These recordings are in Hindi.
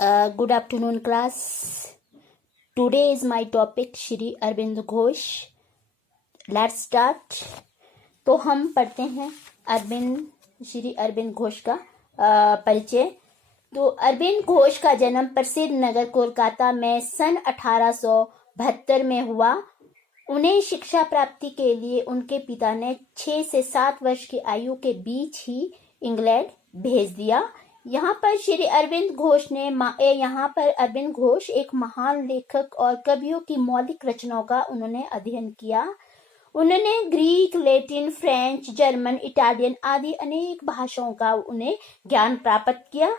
Good afternoon, class. Today is my topic Shri Arvind Ghosh. Let's start. तो हम पढ़ते हैं श्री अरविंद घोष का परिचय। तो अरविंद घोष का जन्म प्रसिद्ध नगर कोलकाता में सन 1872 में हुआ। उन्हें शिक्षा प्राप्ति के लिए उनके पिता ने 6 से 7 वर्ष की आयु के बीच ही इंग्लैंड भेज दिया। यहाँ पर अरविंद घोष एक महान लेखक और कवियों की मौलिक रचनाओं का उन्होंने अध्ययन किया। उन्होंने Greek, Latin, French, German, Italian आदि अनेक भाषाओं का उन्हें ज्ञान प्राप्त किया।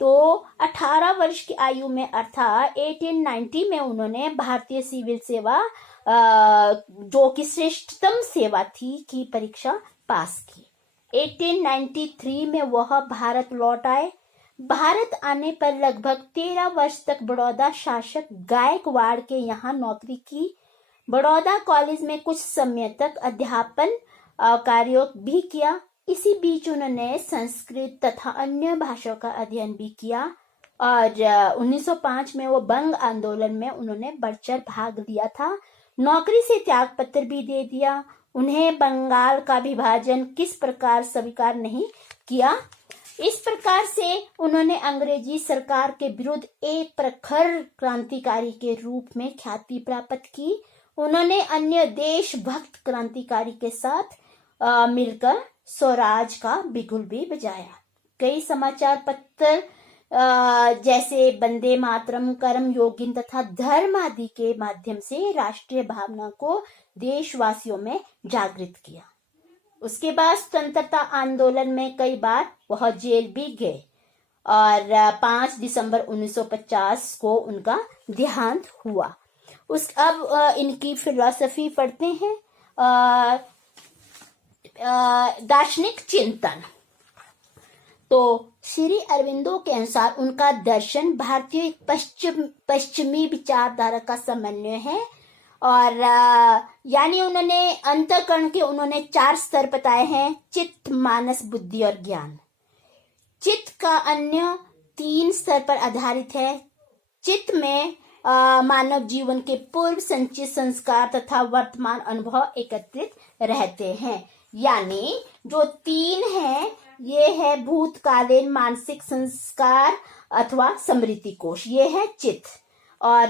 तो 18 वर्ष की आयु में अर्थात 1890 में उन्होंने भारतीय सिविल सेवा जो कि श्रेष्ठतम सेवा थी की परीक्षा पास की। 1893 में वह भारत लौट आए। भारत आने पर लगभग 13 वर्ष तक बड़ौदा शासक गायकवाड़ के यहाँ नौकरी की। बड़ौदा कॉलेज में कुछ समय तक अध्यापन कार्य भी किया। इसी बीच उन्होंने संस्कृत तथा अन्य भाषाओं का अध्ययन भी किया और 1905 में वो बंग आंदोलन में उन्होंने बढ़-चढ़ भाग लिया था। नौकरी से त्याग पत्र भी दे दिया। उन्हें बंगाल का विभाजन किस प्रकार स्वीकार नहीं किया। इस प्रकार से उन्होंने अंग्रेजी सरकार के विरुद्ध एक प्रखर क्रांतिकारी के रूप में ख्याति प्राप्त की। उन्होंने अन्य देशभक्त क्रांतिकारी के साथ मिलकर स्वराज का बिगुल भी बजाया। कई समाचार पत्र जैसे वंदे मातरम, कर्मयोगिनी तथा धर्म आदि के माध्यम से राष्ट्रीय भावना को देशवासियों में जागृत किया। उसके बाद स्वतंत्रता आंदोलन में कई बार वह जेल भी गए और 5 दिसंबर 1950 को उनका देहांत हुआ। अब इनकी फिलॉसफी पढ़ते हैं। दार्शनिक चिंतन। तो श्री अरविंदो के अनुसार उनका दर्शन भारतीय पश्चिमी विचारधारा का समन्वय है और यानी उन्होंने अंतःकरण के 4 स्तर बताए हैं: चित्त, मानस, बुद्धि और ज्ञान। चित्त का अन्य 3 स्तर पर आधारित है। चित्त में मानव जीवन के पूर्व संचित संस्कार तथा वर्तमान अनुभव एकत्रित रहते हैं। यानी जो 3 है ये है भूतकालीन मानसिक संस्कार अथवा स्मृति कोश, ये है चित्त। और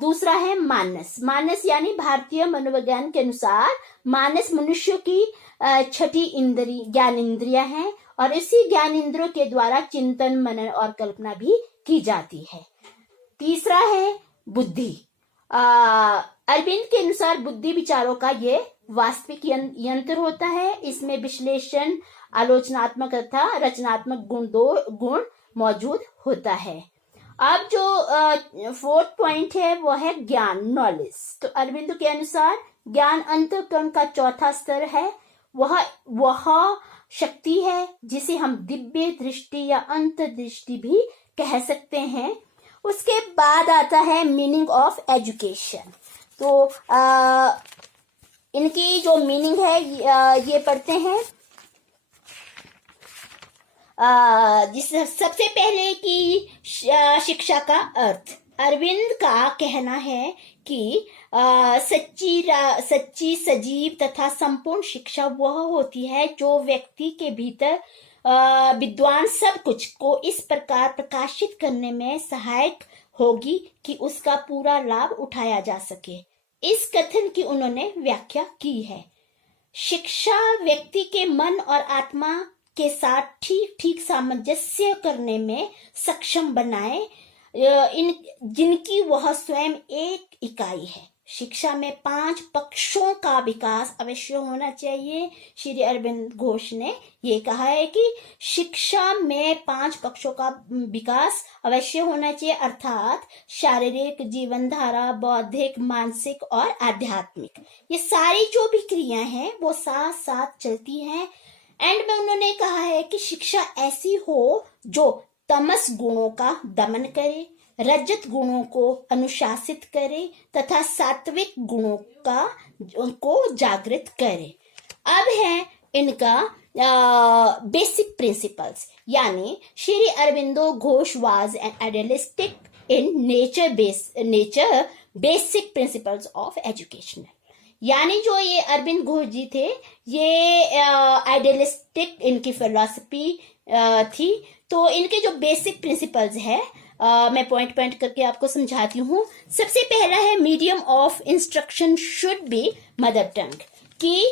दूसरा है मानस। मानस यानी भारतीय मनोविज्ञान के अनुसार मानस मनुष्य की 6ठी ज्ञानेंद्रिया है और इसी ज्ञानेंद्रियों के द्वारा चिंतन, मनन और कल्पना भी की जाती है। तीसरा है बुद्धि। अरविंद के अनुसार बुद्धि विचारों का ये वास्तविक यंत्र होता है। इसमें विश्लेषण, आलोचनात्मक तथा रचनात्मक गुण मौजूद होता है। अब जो 4th पॉइंट है वो है ज्ञान, नॉलेज। तो अरविंद के अनुसार ज्ञान अंतःकरण का 4था स्तर है। वह शक्ति है जिसे हम दिव्य दृष्टि या अंतर्दृष्टि भी कह सकते हैं। उसके बाद आता है मीनिंग ऑफ एजुकेशन। तो इनकी जो मीनिंग है ये पढ़ते हैं। सबसे पहले की शिक्षा का अर्थ। अरविंद का कहना है कि सच्ची, सजीव तथा संपूर्ण शिक्षा वह होती है जो व्यक्ति के भीतर विद्वान सब कुछ को इस प्रकार प्रकाशित करने में सहायक होगी कि उसका पूरा लाभ उठाया जा सके। इस कथन की उन्होंने व्याख्या की है। शिक्षा व्यक्ति के मन और आत्मा के साथ ठीक सामंजस्य करने में सक्षम बनाए, जिनकी वह स्वयं एक इकाई है। शिक्षा में 5 पक्षों का विकास अवश्य होना चाहिए। श्री अरविंद घोष ने ये कहा है कि शिक्षा में 5 पक्षों का विकास अवश्य होना चाहिए, अर्थात शारीरिक, जीवन धारा, बौद्धिक, मानसिक और आध्यात्मिक। ये सारी जो भी क्रियाएं हैं वो साथ साथ चलती हैं। एंड में उन्होंने कहा है कि शिक्षा ऐसी हो जो तमस गुणों का दमन करे, रजत गुणों को अनुशासित करे तथा सात्विक गुणों को जागृत करे। अब है इनका बेसिक प्रिंसिपल्स, यानी Shri Aurobindo Ghosh was an idealistic in nature basic principles of education. यानी जो ये अरविंद घोष जी थे, ये आइडियलिस्टिक इनकी फिलॉसफी थी। तो इनके जो बेसिक प्रिंसिपल्स है, मैं पॉइंट पॉइंट करके आपको समझाती हूँ। सबसे पहला है medium of instruction should be mother tongue, कि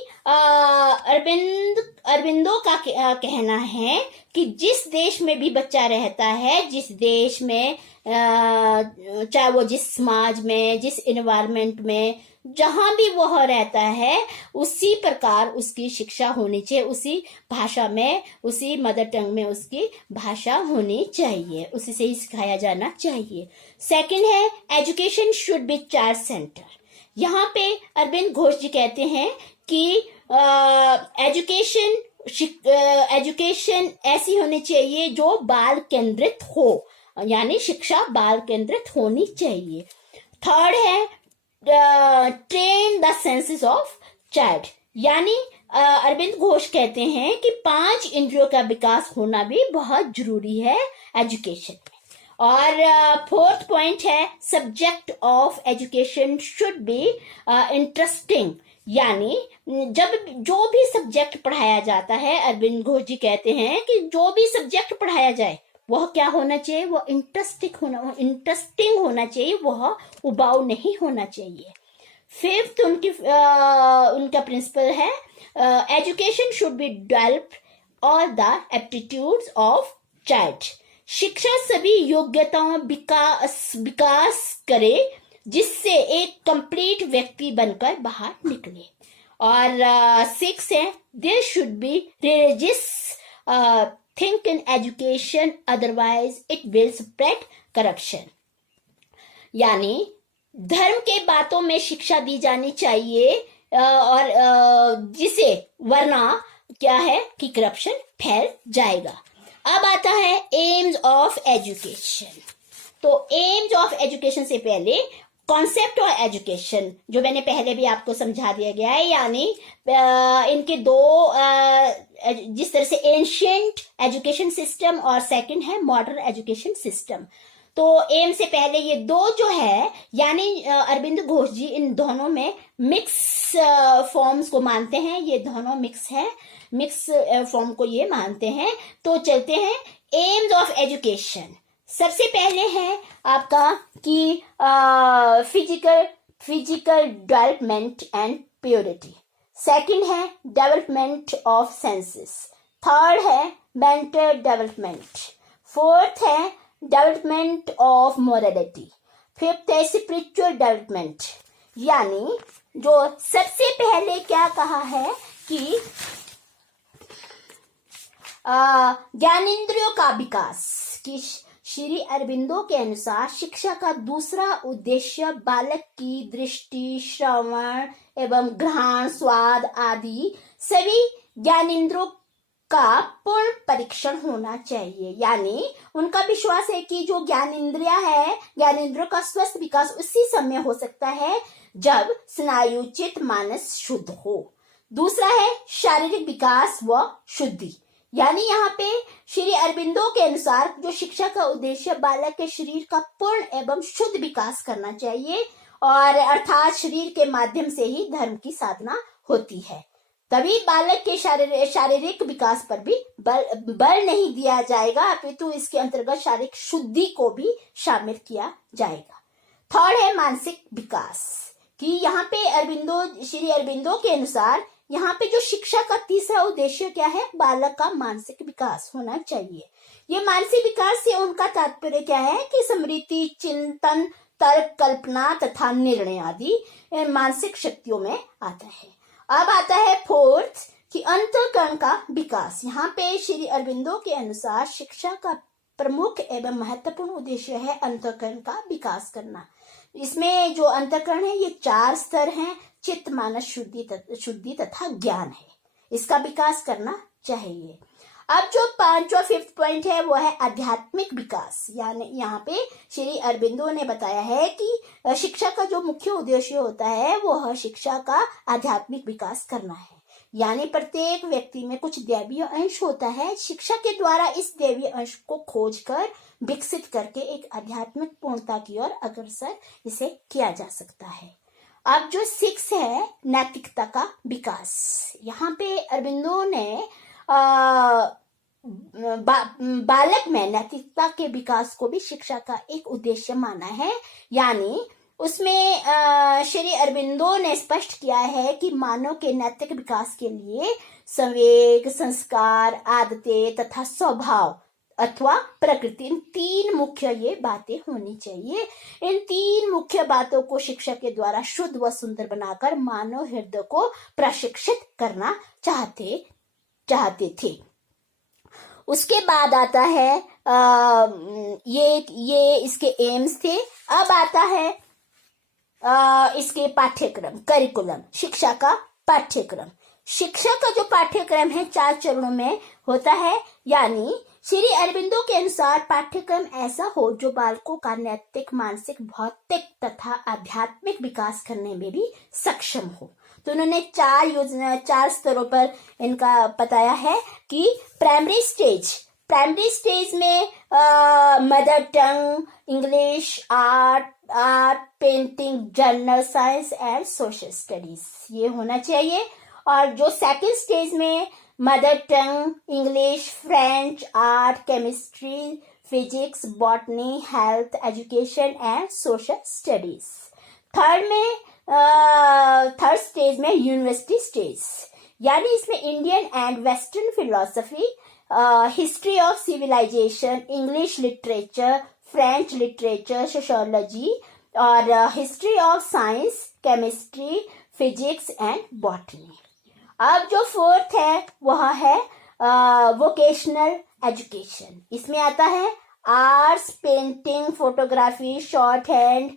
अरबिंदो का कहना है कि जिस देश में भी बच्चा रहता है, जिस देश में चाहे वो जिस समाज में, जिस एनवायरमेंट में, जहां भी वह रहता है, उसी प्रकार उसकी शिक्षा होनी चाहिए, उसी भाषा में, उसी मदर टंग में उसकी भाषा होनी चाहिए, उसी से ही सिखाया जाना चाहिए। सेकंड है education should be child centre. यहाँ पे अरविंद घोष जी कहते हैं कि एजुकेशन ऐसी होनी चाहिए जो बाल केंद्रित हो, यानी शिक्षा बाल केंद्रित होनी चाहिए। थर्ड है train the senses of child, यानी अरविंद घोष कहते हैं कि 5 इंद्रियों का विकास होना भी बहुत जरूरी है एजुकेशन में। और फोर्थ पॉइंट है subject of education should be interesting, यानी जब जो भी सब्जेक्ट पढ़ाया जाता है, अरविंद घोष जी कहते हैं कि जो भी सब्जेक्ट पढ़ाया जाए वह क्या होना चाहिए, वह इंटरेस्टिंग होना चाहिए, वह उबाऊ नहीं होना चाहिए। फिफ्थ उनका प्रिंसिपल है education should be develop all the aptitudes of child. शिक्षा सभी योग्यताओं विकास करे जिससे एक कंप्लीट व्यक्ति बनकर बाहर निकले। और 6 है there should be religious think in education otherwise it will spread corruption, यानी धर्म के बातों में शिक्षा दी जानी चाहिए और जिसे वरना क्या है कि करप्शन फैल जाएगा। अब आता है एम्स ऑफ एजुकेशन। तो एम्स ऑफ एजुकेशन से पहले कॉन्सेप्ट ऑफ एजुकेशन जो मैंने पहले भी आपको समझा दिया गया है, यानी इनके दो जिस तरह से एंशिएंट एजुकेशन सिस्टम और सेकंड है मॉडर्न एजुकेशन सिस्टम। तो एम से पहले ये दो जो है, यानी अरविंद घोष जी इन दोनों में मिक्स फॉर्म्स को मानते हैं, ये दोनों मिक्स है, मिक्स फॉर्म को ये मानते हैं। तो चलते हैं एम्स ऑफ एजुकेशन। सबसे पहले है आपका कि physical development and purity. Second है डेवलपमेंट ऑफ सेंसेस। थर्ड है मेंटल डेवलपमेंट। फोर्थ है डेवलपमेंट ऑफ मोरालिटी। फिफ्थ है स्पिरिचुअल डेवलपमेंट। यानी जो सबसे पहले क्या कहा है कि ज्ञानेंद्रियों का विकास, कि श्री अरबिंदो के अनुसार शिक्षा का दूसरा उद्देश्य बालक की दृष्टि, श्रवण एवं घ्राण, स्वाद आदि सभी ज्ञानेंद्रियों का पूर्ण परीक्षण होना चाहिए। यानी उनका विश्वास है कि जो ज्ञानेंद्रिया है, ज्ञानेंद्रियों का स्वस्थ विकास उसी समय हो सकता है जब स्नायुचित मानस शुद्ध हो। दूसरा है शारीरिक विकास व शुद्धि, यानी यहाँ पे श्री अरबिंदो के अनुसार जो शिक्षा का उद्देश्य बालक के शरीर का पूर्ण एवं शुद्ध विकास करना चाहिए, और अर्थात शरीर के माध्यम से ही धर्म की साधना होती है। तभी बालक के शारीरिक विकास पर भी बल नहीं दिया जाएगा, अपितु इसके अंतर्गत शारीरिक शुद्धि को भी शामिल किया जाएगा। थर्ड है मानसिक विकास, कि यहाँ पे श्री अरबिंदो के अनुसार यहाँ पे जो शिक्षा का तीसरा उद्देश्य क्या है, बालक का मानसिक विकास होना चाहिए। ये मानसिक विकास से उनका तात्पर्य क्या है कि स्मृति, चिंतन, तर्क, कल्पना तथा निर्णय आदि मानसिक शक्तियों में आता है। अब आता है फोर्थ कि अंतःकरण का विकास। यहाँ पे श्री अरबिंदो के अनुसार शिक्षा का प्रमुख एवं महत्वपूर्ण उद्देश्य है अंतःकरण का विकास करना। इसमें जो अंतःकरण है ये 4 स्तर हैं, चित्त, मानस, शुद्धि तथा ज्ञान है, इसका विकास करना चाहिए। अब जो 5वां 5th पॉइंट है वो है आध्यात्मिक विकास। यानी यहाँ पे श्री अरबिंदो ने बताया है कि शिक्षा का जो मुख्य उद्देश्य होता है वो शिक्षा का आध्यात्मिक विकास करना है। यानी प्रत्येक व्यक्ति में कुछ दैवीय अंश होता है। शिक्षा के द्वारा इस दैवीय अंश को खोजकर विकसित करके एक आध्यात्मिक पूर्णता की ओर अग्रसर इसे किया जा सकता है। अब जो 6 है नैतिकता का विकास, यहाँ पे अरबिंदो ने बालक में नैतिकता के विकास को भी शिक्षा का एक उद्देश्य माना है। यानी उसमें श्री अरबिंदो ने स्पष्ट किया है कि मानव के नैतिक विकास के लिए संवेग, संस्कार, आदतें तथा स्वभाव अथवा प्रकृति, इन 3 मुख्य ये बातें होनी चाहिए। इन 3 मुख्य बातों को शिक्षा के द्वारा शुद्ध व सुंदर बनाकर मानव हृदय को प्रशिक्षित करना चाहते थे। उसके बाद आता है ये इसके एम्स थे। अब आता है इसके पाठ्यक्रम, करिकुलम, शिक्षा का पाठ्यक्रम। शिक्षा का जो पाठ्यक्रम है 4 चरणों में होता है। यानी श्री अरबिंदो के अनुसार पाठ्यक्रम ऐसा हो जो बालकों का नैतिक, मानसिक, भौतिक तथा आध्यात्मिक विकास करने में भी सक्षम हो। तो उन्होंने 4 स्तरों पर इनका बताया है कि प्राइमरी स्टेज में mother tongue, English, art, painting, general science and social studies ये होना चाहिए। और जो सेकंड स्टेज में mother tongue, English, French, art, chemistry, physics, botany, health, education and social studies. Third stage में यूनिवर्सिटी स्टेज, यानी इसमें Indian and western philosophy, history of civilisation, English literature, French literature, sociology और history of science, chemistry, physics and botany. अब जो 4th है वह है वोकेशनल एजुकेशन। इसमें आता है arts, painting, photography, short hand,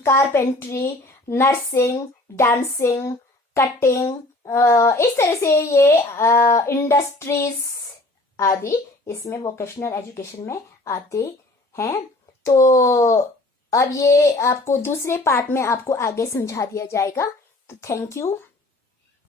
carpentry, nursing, dancing, cutting, इस तरह से ये इंडस्ट्रीज आदि इसमें वोकेशनल एजुकेशन में आते हैं। तो अब ये आपको दूसरे पार्ट में आपको आगे समझा दिया जाएगा। तो थैंक यू।